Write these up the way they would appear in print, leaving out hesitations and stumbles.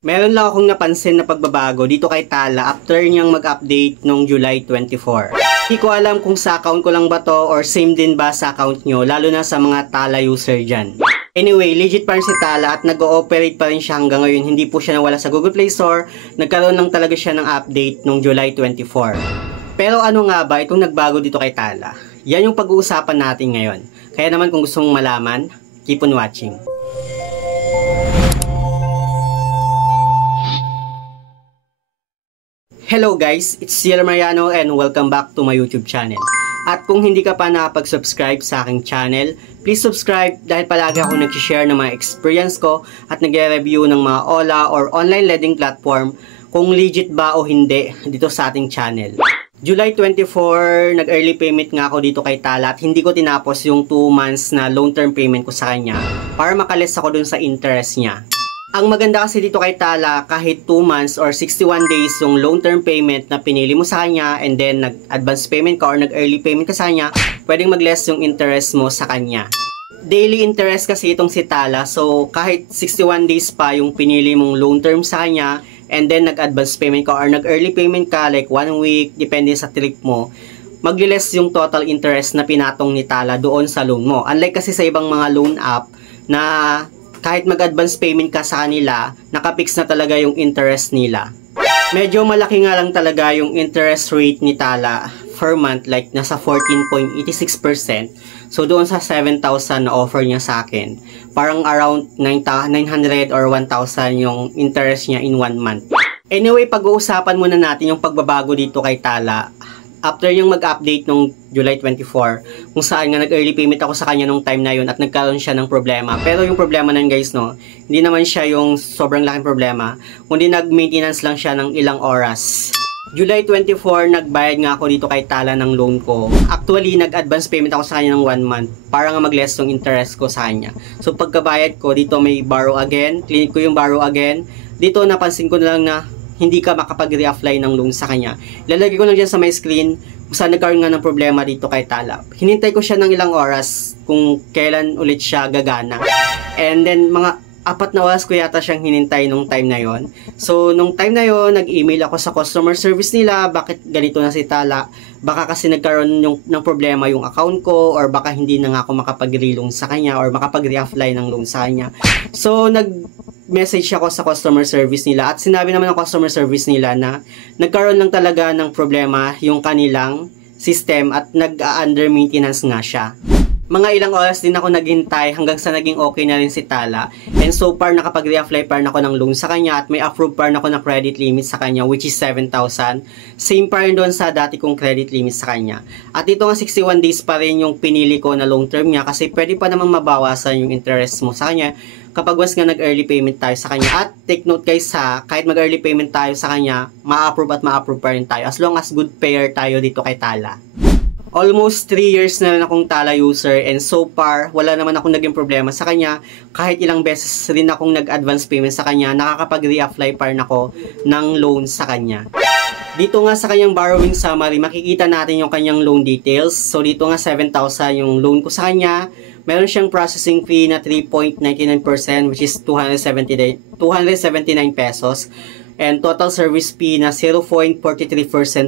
Meron lang akong napansin na pagbabago dito kay Tala after niyang mag-update nung July 24. Hindi ko alam kung sa account ko lang ba to or same din ba sa account nyo, lalo na sa mga Tala user dyan. Anyway, legit pa rin si Tala at nag-ooperate pa rin siya hanggang ngayon. Hindi po siya nawala sa Google Play Store. Nagkaroon lang talaga siya ng update nung July 24. Pero ano nga ba itong nagbago dito kay Tala? Yan yung pag-uusapan natin ngayon. Kaya naman kung gusto mong malaman, keep on watching. Hello guys, it's Ciel Mariano and welcome back to my YouTube channel. At kung hindi ka pa nakapag-subscribe sa aking channel, please subscribe dahil palagi ako nag-share ng mga experience ko at nagre-review ng mga OLA or online lending platform kung legit ba o hindi dito sa ating channel. July 24, nag-early payment nga ako dito kay Tala at hindi ko tinapos yung 2 months na long-term payment ko sa kanya para makalis ako dun sa interest niya. Ang maganda kasi dito kay Tala, kahit 2 months or 61 days yung long-term payment na pinili mo sa kanya and then nag-advance payment ka or nag-early payment ka sa kanya, pwedeng mag-less yung interest mo sa kanya. Daily interest kasi itong si Tala, so kahit 61 days pa yung pinili mong long-term sa kanya and then nag-advance payment ka or nag-early payment ka like 1 week, depende sa trip mo, mag-less yung total interest na pinatong ni Tala doon sa loan mo. Unlike kasi sa ibang mga loan app na kahit mag-advance payment ka sa kanila, nakapix na talaga yung interest nila. Medyo malaki nga lang talaga yung interest rate ni Tala per month, like nasa 14.86%. So doon sa 7,000 na offer niya sa akin, parang around 900 or 1,000 yung interest niya in 1 month. Anyway, pag-uusapan muna natin yung pagbabago dito kay Tala. After yung mag-update nung July 24, kung saan nga nag-early payment ako sa kanya nung time na yun at nagkaroon siya ng problema. Pero yung problema na yun guys, no, hindi naman siya yung sobrang laking problema, kundi nag-maintenance lang siya ng ilang oras. July 24, nagbayad nga ako dito kay Tala ng loan ko. Actually, nag-advance payment ako sa kanya ng 1 month para nga mag-less yung interest ko sa kanya. So pagkabayad ko, dito may borrow again, clinic ko yung borrow again. Dito napansin ko na lang na hindi ka makapag-reapply ng loan sa kanya. Ilalagay ko lang dyan sa my screen kung saan nagkaroon nga ng problema dito kay Tala. Hinintay ko siya ng ilang oras kung kailan ulit siya gagana. And then mga 4 na oras ko yata siyang hinintay nung time na yon. So nung time na yon, nag-email ako sa customer service nila, bakit ganito na si Tala? Baka kasi nagkaroon ng problema yung account ko or baka hindi na nga ako makapag-re-loan sa kanya or makapag-reapply ng loan sa kanya. So nag-message ako sa customer service nila at sinabi naman ng customer service nila na nagkaroon lang talaga ng problema yung kanilang system at nag-under maintenance nga siya. Mga ilang oras din ako naghintay hanggang sa naging okay na rin si Tala. And so far, nakapag-reapply pa rin ako ng loan sa kanya at may approve pa rin ako ng credit limit sa kanya which is 7,000. Same pa rin doon sa dati kong credit limit sa kanya. At ito nga 61 days pa rin yung pinili ko na long term niya kasi pwede pa namang mabawasan yung interest mo sa kanya kapag once nga nag-early payment tayo sa kanya. At take note guys ha, kahit mag-early payment tayo sa kanya, ma-approve at ma-approve pa rin tayo as long as good payer tayo dito kay Tala. Almost 3 years na rin akong Tala user and so far, wala naman akong naging problema sa kanya. Kahit ilang beses rin akong nag-advance payment sa kanya, nakakapag-reapply pa rin ako ng loan sa kanya. Dito nga sa kanyang borrowing summary, makikita natin yung kanyang loan details. So dito nga 7,000 yung loan ko sa kanya. Meron siyang processing fee na 3.99% which is 279 pesos. And total service fee na 0.43%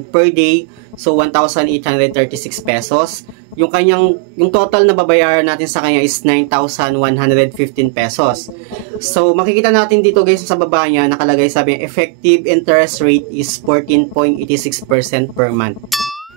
per day, so 1,836 pesos. Yung total na babayaran natin sa kanya is 9,115 pesos. So makikita natin dito guys sa baba niya nakalagay sabi effective interest rate is 14.86% per month.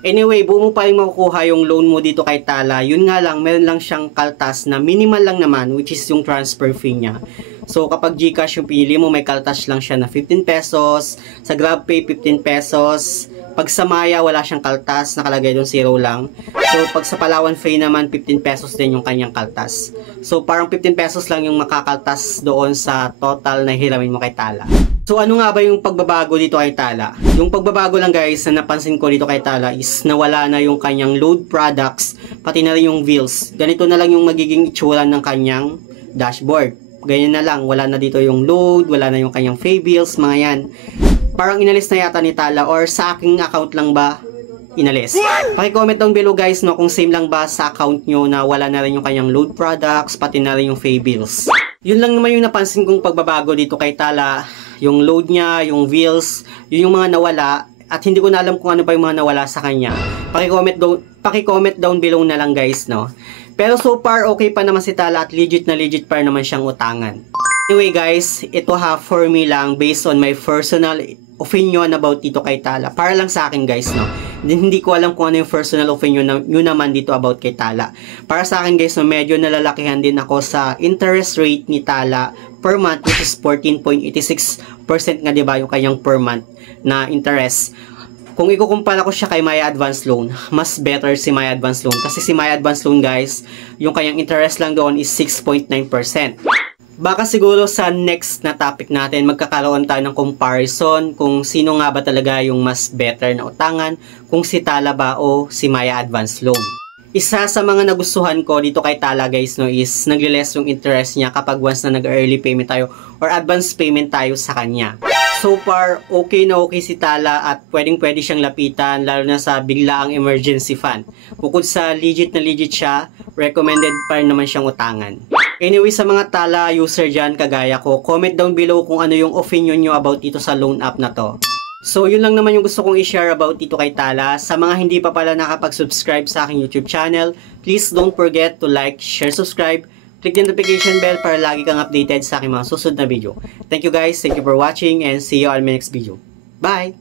Anyway, buo mo pa rin makukuha yung loan mo dito kay Tala. Yun nga lang, meron lang siyang kaltas na minimal lang naman, which is yung transfer fee niya. So, kapag GCash yung pinili mo, may kaltas lang siya na 15 pesos. Sa GrabPay, 15 pesos. Pag sa Maya, wala siyang kaltas. Nakalagay doon 0 lang. So, pag sa Palawan Pay naman, 15 pesos din yung kanyang kaltas. So, parang 15 pesos lang yung makakaltas doon sa total na hiramin mo kay Tala. So ano nga ba yung pagbabago dito kay Tala? Yung pagbabago lang guys na napansin ko dito kay Tala is nawala na yung kanyang load products, pati na rin yung bills. Ganito na lang yung magiging itsura ng kanyang dashboard. Ganyan na lang, wala na dito yung load, wala na yung kanyang pay bills, mga yan. Parang inalis na yata ni Tala or sa aking account lang ba inalis? Paki-comment down below guys no, kung same lang ba sa account nyo na wala na rin yung kanyang load products, pati na rin yung pay bills. Yun lang naman yung napansin kong pagbabago dito kay Tala. yung load niya, yung wheels, yun yung mga nawala. At hindi ko na alam kung ano pa yung mga nawala sa kanya. Paki-comment down below na lang guys, no? Pero so far, okay pa naman si Tala at legit na legit pa naman siyang utangan. Anyway guys, ito ha, for me lang, based on my personal opinion about dito kay Tala. Para lang sa akin guys, no? Hindi ko alam kung ano yung personal opinion nyo naman dito about kay Tala. Para sa akin guys, no, medyo nalalakihan din ako sa interest rate ni Tala per month, which is 14.86% nga, diba, yung kanyang per month na interest. Kung ikukumpara ko siya kay Maya Advance Loan, mas better si Maya Advance Loan. Kasi si Maya Advance Loan guys, yung kanyang interest lang doon is 6.9%. Baka siguro sa next na topic natin, magkakaroon tayo ng comparison kung sino nga ba talaga yung mas better na utangan, kung si Tala ba o si Maya Advance Loan. Isa sa mga nagustuhan ko dito kay Tala guys, no, is nagle-less yung interest niya kapag once na nag-early payment tayo or advance payment tayo sa kanya. So far, okay na okay si Tala at pwedeng-pwede siyang lapitan, lalo na sa biglaang emergency fund. Bukod sa legit na legit siya, recommended pa rin naman siyang utangan. Anyway, sa mga Tala user dyan kagaya ko, comment down below kung ano yung opinion nyo about dito sa loan app na to. So, yun lang naman yung gusto kong i-share about dito kay Tala. Sa mga hindi pa pala nakapag-subscribe sa aking YouTube channel, please don't forget to like, share, subscribe, click the notification bell para lagi kang updated sa aking mga susunod na video. Thank you guys, thank you for watching, and see you on my next video. Bye!